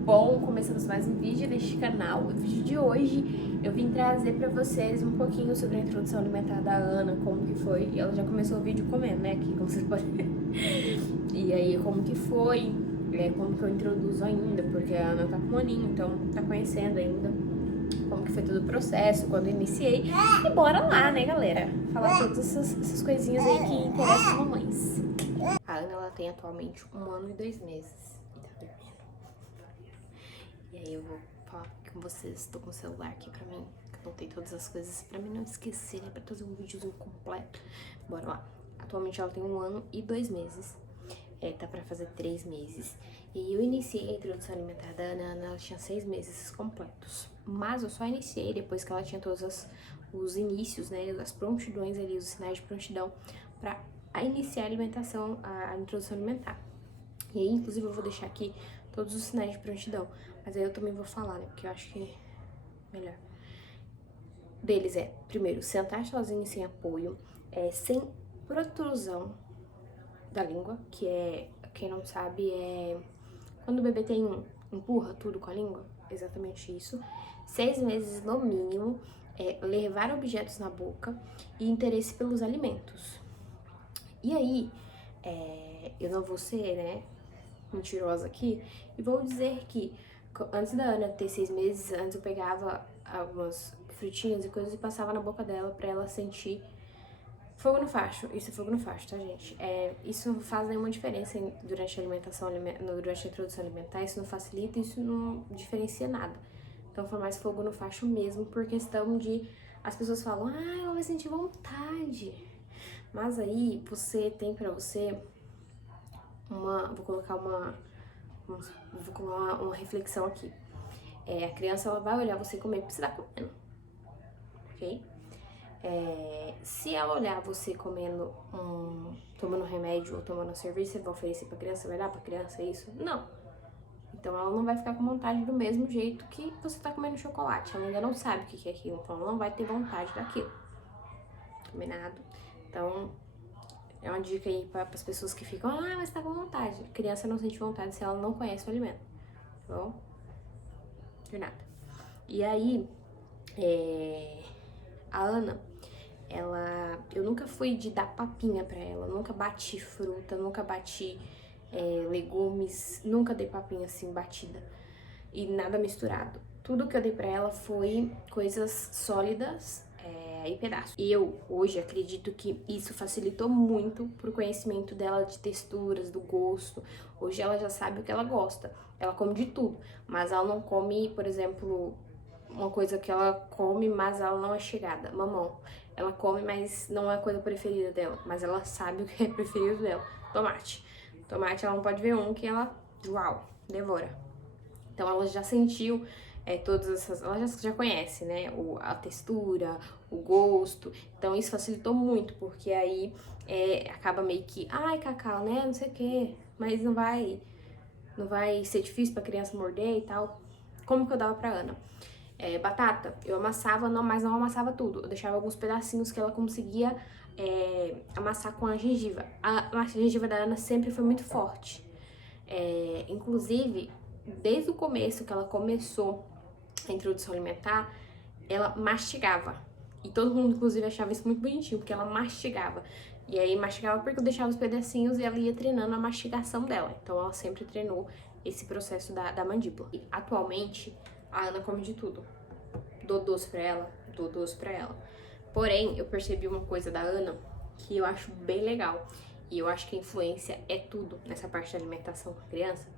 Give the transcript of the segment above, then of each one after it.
bom? Começamos mais um vídeo deste canal. O vídeo de hoje eu vim trazer pra vocês um pouquinho sobre a introdução alimentar da Ana, como que foi. E ela já começou o vídeo comendo, né, aqui, como vocês podem ver. E aí, como que foi, como que eu introduzo ainda, porque a Ana tá com um aninho, então tá conhecendo ainda como que foi todo o processo, quando eu iniciei. E bora lá, né, galera? Falar todas essas coisinhas aí que interessam as mamães. A Ana, ela tem atualmente 1 ano e 2 meses. E tá dormindo. E aí eu vou falar com vocês, tô com o celular aqui pra mim, que eu anotei todas as coisas pra mim não esquecer, né, pra fazer um videozinho completo. Bora lá. Atualmente ela tem 1 ano e 2 meses, tá pra fazer 3 meses. E eu iniciei a introdução alimentar da Ana, ela tinha 6 meses completos. Mas eu só iniciei depois que ela tinha todos os inícios, né, as prontidões ali, os sinais de prontidão pra iniciar a alimentação, a introdução alimentar. E aí, inclusive, eu vou deixar aqui todos os sinais de prontidão. Mas aí eu também vou falar, né? Porque eu acho que é melhor. Deles é, primeiro, sentar sozinho sem apoio, sem protrusão da língua, que é, quem não sabe, é quando o bebê empurra tudo com a língua, exatamente isso. 6 meses no mínimo, levar objetos na boca e interesse pelos alimentos. E aí, eu não vou ser, né, mentirosa aqui, e vou dizer que antes da Ana ter 6 meses, antes eu pegava algumas frutinhas e coisas e passava na boca dela pra ela sentir fogo no facho. Isso é fogo no facho, tá, gente? Isso não faz nenhuma diferença durante a alimentação, durante a introdução alimentar, isso não facilita, isso não diferencia nada. Então foi mais fogo no facho mesmo, por questão de as pessoas falam, ela vai sentir vontade. Mas aí você tem pra você vou colocar uma reflexão aqui. A criança, ela vai olhar você comer porque você tá comendo, ok? Se ela olhar você comendo, tomando remédio ou tomando cerveja, você vai oferecer pra criança, vai dar pra criança isso? Não. Então ela não vai ficar com vontade do mesmo jeito que você tá comendo chocolate. Ela ainda não sabe o que é aquilo, então ela não vai ter vontade daquilo. Combinado? Então, é uma dica aí para as pessoas que ficam, mas tá com vontade. A criança não sente vontade se ela não conhece o alimento, tá bom? De nada. E aí, a Ana, eu nunca fui de dar papinha pra ela, nunca bati fruta, nunca bati legumes, nunca dei papinha assim batida e nada misturado. Tudo que eu dei pra ela foi coisas sólidas e pedaços. E eu hoje acredito que isso facilitou muito pro conhecimento dela de texturas, do gosto. Hoje ela já sabe o que ela gosta. Ela come de tudo, mas ela não come, por exemplo, uma coisa que ela come, mas ela não é chegada. Mamão. Ela come, mas não é a coisa preferida dela. Mas ela sabe o que é preferido dela. Tomate. Tomate, ela não pode ver um que ela, uau, devora. Então ela já sentiu todas essas. Ela já conhece, né? A textura, o gosto. Então isso facilitou muito, porque aí acaba meio que, ai, Cacau, né? Não sei o quê. Mas não vai ser difícil pra criança morder e tal. Como que eu dava pra Ana? Batata, eu amassava, mas não amassava tudo. Eu deixava alguns pedacinhos que ela conseguia amassar com a gengiva. A gengiva da Ana sempre foi muito forte. Inclusive, desde o começo que ela começou a introdução alimentar, ela mastigava. E todo mundo, inclusive, achava isso muito bonitinho, porque ela mastigava. E aí mastigava porque eu deixava os pedacinhos e ela ia treinando a mastigação dela. Então ela sempre treinou esse processo da mandíbula. E atualmente, a Ana come de tudo. Dou doce pra ela, dou doce pra ela. Porém, eu percebi uma coisa da Ana que eu acho bem legal. E eu acho que a influência é tudo nessa parte da alimentação com a criança.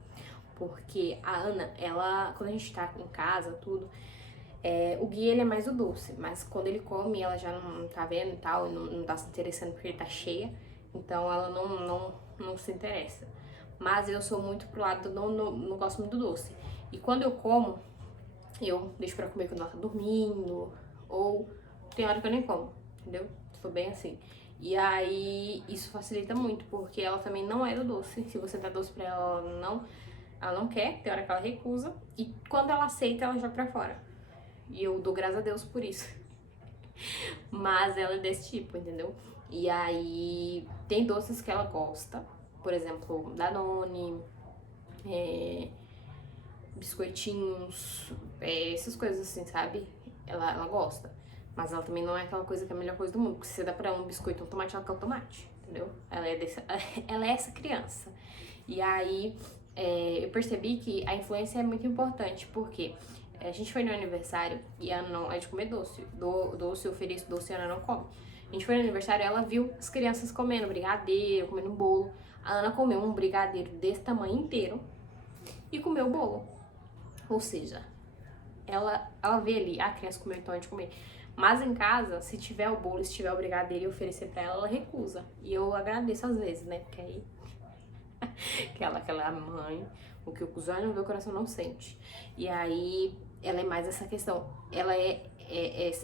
Porque a Ana, ela, quando a gente tá em casa, tudo, o Gui, ele é mais o doce. Mas quando ele come, ela já não tá vendo e tal, não tá se interessando porque ele tá cheia. Então ela não se interessa. Mas eu sou muito pro lado, não gosto muito do doce. E quando eu como, eu deixo pra comer quando ela tá dormindo, ou tem hora que eu nem como, entendeu? Sou bem assim. E aí, isso facilita muito, porque ela também não é do doce. Se você dá doce pra ela, ela não quer, tem hora que ela recusa. E quando ela aceita, ela joga pra fora. E eu dou graças a Deus por isso. Mas ela é desse tipo, entendeu? E aí, tem doces que ela gosta. Por exemplo, Danone, biscoitinhos, essas coisas assim, sabe? Ela gosta. Mas ela também não é aquela coisa que é a melhor coisa do mundo. Porque se você dá pra ela um biscoito e um tomate, ela quer o tomate, entendeu? Ela é essa criança. E aí, eu percebi que a influência é muito importante, porque a gente foi no aniversário e a Ana não é de comer doce. Doce, eu ofereço doce e a Ana não come. A gente foi no aniversário e ela viu as crianças comendo brigadeiro, comendo bolo. A Ana comeu um brigadeiro desse tamanho inteiro e comeu o bolo. Ou seja, ela vê ali, a criança comeu, então a gente comer. Mas em casa, se tiver o bolo, se tiver o brigadeiro e oferecer pra ela, ela recusa. E eu agradeço às vezes, né? Porque aí aquela mãe, o que o olhos não vê, o coração não sente. E aí, ela é mais essa questão. Ela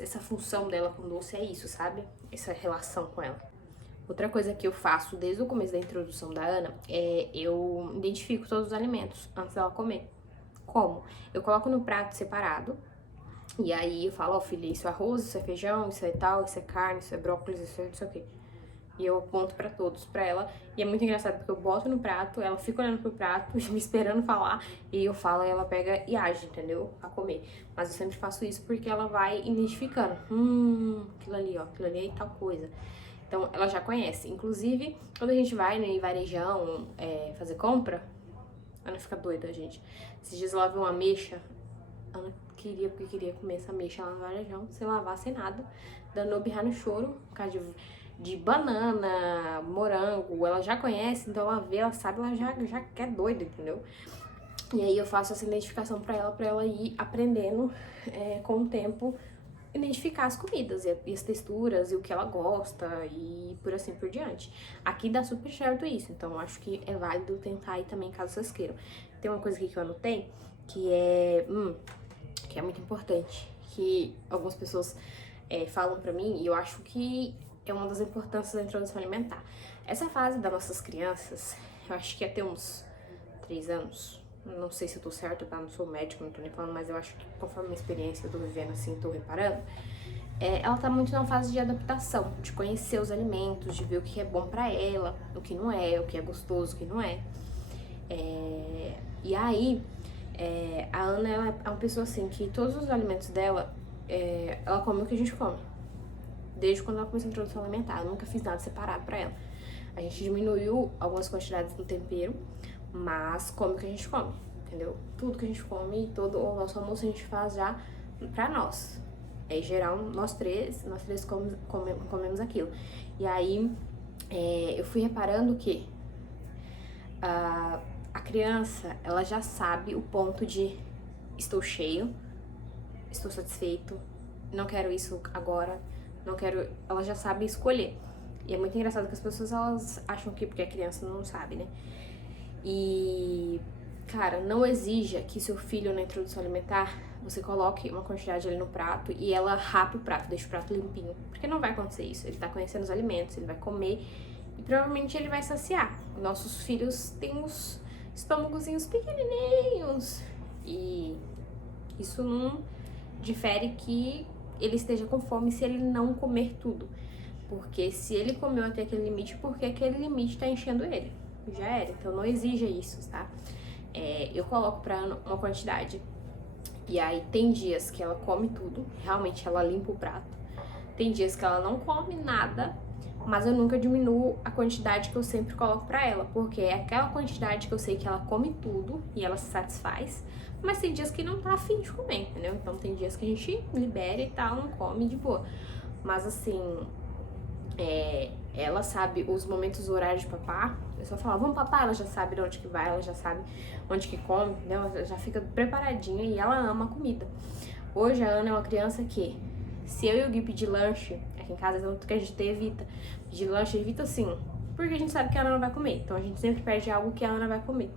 essa função dela com o doce é isso, sabe? Essa relação com ela. Outra coisa que eu faço desde o começo da introdução da Ana é eu identifico todos os alimentos antes dela comer. Como? Eu coloco no prato separado. E aí eu falo, ó, filha, isso é arroz, isso é feijão, isso é tal, isso é carne, isso é brócolis, isso é não sei o quê. E eu aponto pra todos, pra ela. E é muito engraçado, porque eu boto no prato, ela fica olhando pro prato, me esperando falar. E eu falo, e ela pega e age, entendeu? A comer. Mas eu sempre faço isso porque ela vai identificando. Aquilo ali, ó, aquilo ali é tal coisa. Então, ela já conhece. Inclusive, quando a gente vai, né, em varejão, fazer compra, a Ana fica doida, gente. Esses dias ela viu uma ameixa, a Ana queria comer essa ameixa lá no varejão, sem lavar, sem nada. Dando birrar no choro, por causa de banana, morango, ela já conhece, então ela vê, ela sabe, ela já quer doida, entendeu? E aí eu faço essa identificação pra ela ir aprendendo com o tempo, identificar as comidas e as texturas e o que ela gosta e por assim por diante. Aqui dá super certo isso, então eu acho que é válido tentar aí também caso vocês queiram. Tem uma coisa aqui que eu anotei que é muito importante, que algumas pessoas falam pra mim e eu acho que é uma das importâncias da introdução alimentar. Essa fase das nossas crianças, eu acho que ia ter uns 3 anos. Não sei se eu tô certa, tá? Não sou médico, não tô nem falando, mas eu acho que conforme a minha experiência, eu tô vivendo assim, tô reparando, ela tá muito na fase de adaptação, de conhecer os alimentos, de ver o que é bom pra ela, o que não é, o que é gostoso, o que não é. E aí, a Ana ela é uma pessoa assim, que todos os alimentos dela, ela come o que a gente come. Desde quando ela começou a introdução alimentar, eu nunca fiz nada separado pra ela. A gente diminuiu algumas quantidades do tempero, mas come o que a gente come, entendeu? Tudo que a gente come, todo o nosso almoço a gente faz já pra nós. Em geral, nós três comemos aquilo. E aí, eu fui reparando que a criança, ela já sabe o ponto de estou cheio, estou satisfeito, não quero isso agora, não quero, ela já sabe escolher. E é muito engraçado que as pessoas, elas acham que porque a criança não sabe, né? E, cara, não exija que seu filho na introdução alimentar, você coloque uma quantidade ali no prato e ela rape o prato, deixa o prato limpinho. Porque não vai acontecer isso. Ele tá conhecendo os alimentos, ele vai comer e provavelmente ele vai saciar. Nossos filhos têm uns estômagozinhos pequenininhos e isso não difere que ele esteja com fome se ele não comer tudo. Porque se ele comeu até aquele limite, porque aquele limite tá enchendo ele. Já era, então não exija isso, tá? Eu coloco pra uma quantidade. E aí tem dias que ela come tudo, realmente ela limpa o prato. Tem dias que ela não come nada, mas eu nunca diminuo a quantidade que eu sempre coloco pra ela, porque é aquela quantidade que eu sei que ela come tudo e ela se satisfaz. Mas tem dias que não tá afim de comer, entendeu? Então tem dias que a gente libera e tal, não come de boa. Mas assim, ela sabe os momentos, os horários de papar. Eu só falo, vamos papar, ela já sabe de onde que vai, ela já sabe onde que come, né? Ela já fica preparadinha e ela ama a comida. Hoje a Ana é uma criança que, se eu e o Gui pedir lanche, aqui em casa, tanto que a gente evita pedir lanche, evita assim, porque a gente sabe que a Ana não vai comer. Então a gente sempre pede algo que a Ana vai comer.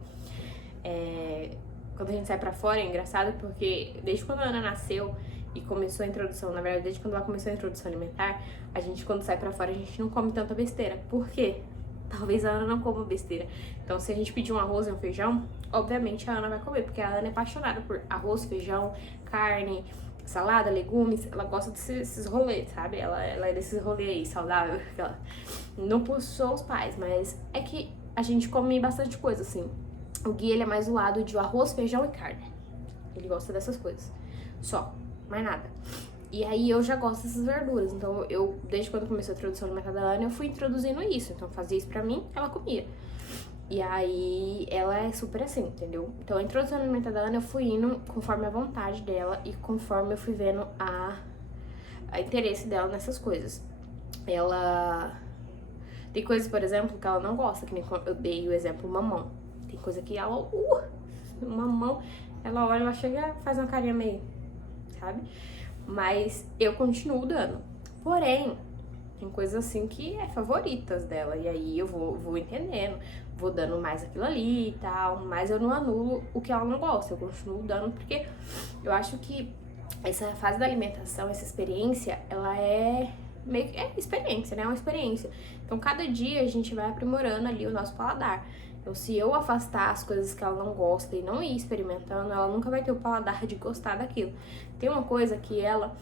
Quando a gente sai pra fora é engraçado porque desde quando a Ana nasceu e começou a introdução, na verdade desde quando ela começou a introdução alimentar, a gente quando sai pra fora a gente não come tanta besteira. Por quê? Talvez a Ana não coma besteira. Então se a gente pedir um arroz e um feijão, obviamente a Ana vai comer, porque a Ana é apaixonada por arroz, feijão, carne, salada, legumes. Ela gosta desses rolês, sabe? Ela é desses rolês aí, saudável. Ela não puxou os pais, mas é que a gente come bastante coisa, assim. O Gui, ele é mais do lado de arroz, feijão e carne. Ele gosta dessas coisas. Só, mais nada. E aí eu já gosto dessas verduras. Então eu, desde quando começou a introdução alimentar da Ana, eu fui introduzindo isso. Então eu fazia isso pra mim, ela comia. E aí ela é super assim, entendeu? Então a introdução alimentar da Ana eu fui indo conforme a vontade dela e conforme eu fui vendo a interesse dela nessas coisas. Ela... Tem coisas, por exemplo, que ela não gosta, que nem eu dei o exemplo mamão. Tem coisa que ela... mamão, ela olha, ela chega faz uma carinha meio... sabe? Mas eu continuo dando. Porém, tem coisas assim que é favoritas dela. E aí eu vou entendendo, vou dando mais aquilo ali e tal. Mas eu não anulo o que ela não gosta. Eu continuo dando porque eu acho que essa fase da alimentação, essa experiência, ela é meio que experiência, né? É uma experiência. Então cada dia a gente vai aprimorando ali o nosso paladar. Então, se eu afastar as coisas que ela não gosta e não ir experimentando, ela nunca vai ter o paladar de gostar daquilo. Tem uma coisa que ela,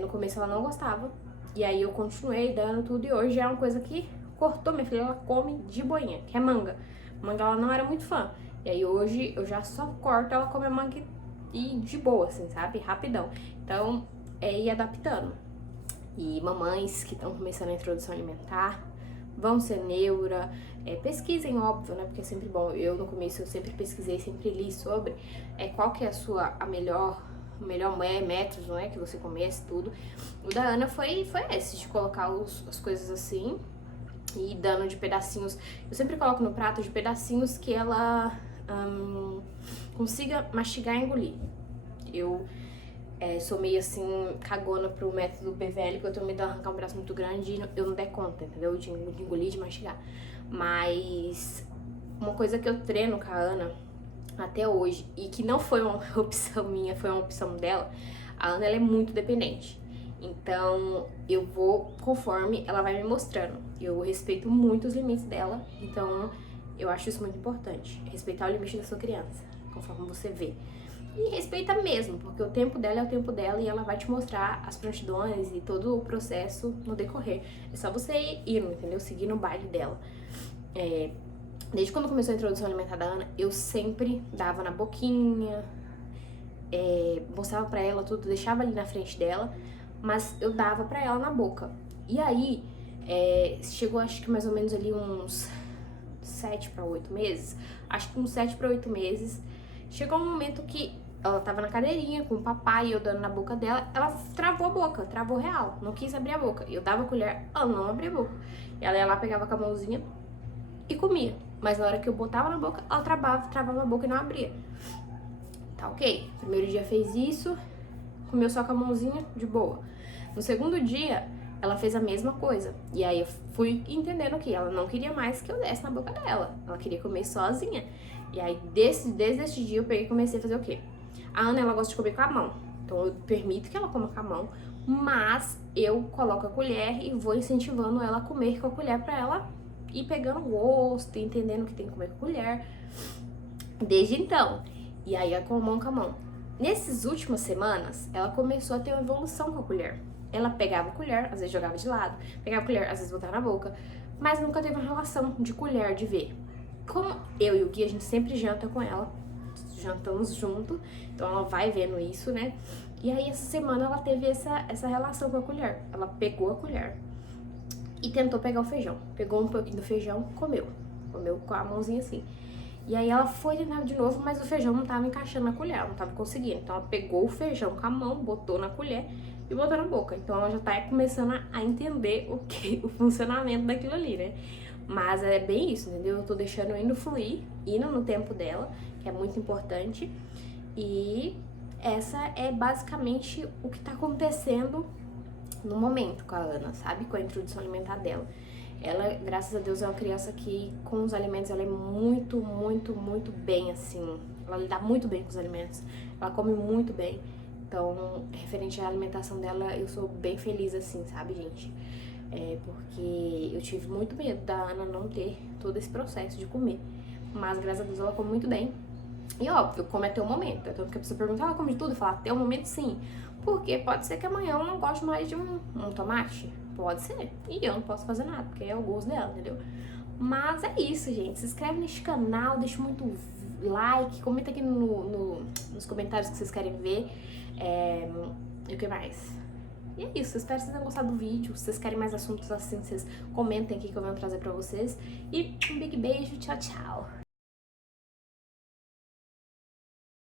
no começo ela não gostava, e aí eu continuei dando tudo, e hoje é uma coisa que cortou. Minha filha, ela come de boinha, que é manga. Manga ela não era muito fã. E aí hoje eu já só corto, ela come a manga e de boa, assim, sabe? Rapidão. Então, é ir adaptando. E mamães que estão começando a introdução alimentar, vão ser neura, pesquisem, óbvio, né, porque é sempre bom. Eu, no começo, eu sempre pesquisei, sempre li sobre qual que é o melhor método, né, que você comece tudo. O da Ana foi esse, de colocar as coisas assim e dando de pedacinhos. Eu sempre coloco no prato de pedacinhos que ela consiga mastigar e engolir. Eu sou meio assim, cagona pro método BVL, que eu tenho medo de arrancar um braço muito grande e eu não der conta, entendeu? De engolir, de mastigar. Mas uma coisa que eu treino com a Ana até hoje, e que não foi uma opção minha, foi uma opção dela, a Ana ela é muito dependente. Então eu vou conforme ela vai me mostrando. Eu respeito muito os limites dela, então eu acho isso muito importante. Respeitar o limite da sua criança, conforme você vê. E respeita mesmo, porque o tempo dela é o tempo dela e ela vai te mostrar as prontidões e todo o processo no decorrer. É só você ir, entendeu? Seguir no baile dela. Desde quando começou a introdução alimentar da Ana, eu sempre dava na boquinha, mostrava pra ela tudo, deixava ali na frente dela, mas eu dava pra ela na boca. E aí, chegou acho que mais ou menos ali uns 7 para 8 meses, acho que uns 7 para 8 meses, chegou um momento que ela tava na cadeirinha com o papai e eu dando na boca dela, ela travou a boca, travou real, não quis abrir a boca. Eu dava a colher, ela não abria a boca. E ela ia lá, pegava com a mãozinha e comia. Mas na hora que eu botava na boca, ela travava a boca e não abria. Tá ok? Primeiro dia fez isso, comeu só com a mãozinha, de boa. No segundo dia, ela fez a mesma coisa. E aí eu fui entendendo que ela não queria mais que eu desse na boca dela. Ela queria comer sozinha. E aí, desde esse dia, eu peguei e comecei a fazer o quê? A Ana, ela gosta de comer com a mão. Então, eu permito que ela coma com a mão, mas eu coloco a colher e vou incentivando ela a comer com a colher pra ela ir pegando gosto, entendendo que tem que comer com a colher. Desde então. E aí, ela com a mão. Nessas últimas semanas, ela começou a ter uma evolução com a colher. Ela pegava a colher, às vezes jogava de lado, pegava a colher, às vezes botava na boca, mas nunca teve uma relação de colher, de ver. Como eu e o Gui, a gente sempre janta com ela, jantamos junto, então ela vai vendo isso, né? E aí essa semana ela teve essa relação com a colher. Ela pegou a colher e tentou pegar o feijão. Pegou um pouquinho do feijão, comeu com a mãozinha assim. E aí ela foi tentar de novo, mas o feijão não tava encaixando na colher, ela não tava conseguindo. Então ela pegou o feijão com a mão, botou na colher e botou na boca. Então ela já tá começando a entender o funcionamento daquilo ali, né? Mas é bem isso, entendeu? Eu tô deixando indo fluir, indo no tempo dela, que é muito importante. E essa é basicamente o que tá acontecendo no momento com a Ana, sabe? Com a introdução alimentar dela. Ela, graças a Deus, é uma criança que, com os alimentos, ela é muito, muito, muito bem, assim. Ela lida muito bem com os alimentos. Ela come muito bem. Então, referente à alimentação dela, eu sou bem feliz, assim, sabe, gente? Porque eu tive muito medo da Ana não ter todo esse processo de comer. Mas, graças a Deus, ela come muito bem. E, óbvio, come até o momento. Então, porque a pessoa pergunta, ela come de tudo? Eu falo, até o momento, sim. Porque pode ser que amanhã eu não goste mais de um tomate. Pode ser. E eu não posso fazer nada, porque é o gosto dela, entendeu? Mas é isso, gente. Se inscreve neste canal, deixa muito like, comenta aqui nos comentários que vocês querem ver. E o que mais? E é isso, espero que vocês tenham gostado do vídeo. Se vocês querem mais assuntos assim, vocês comentem aqui que eu venho trazer pra vocês. E um big beijo, tchau, tchau!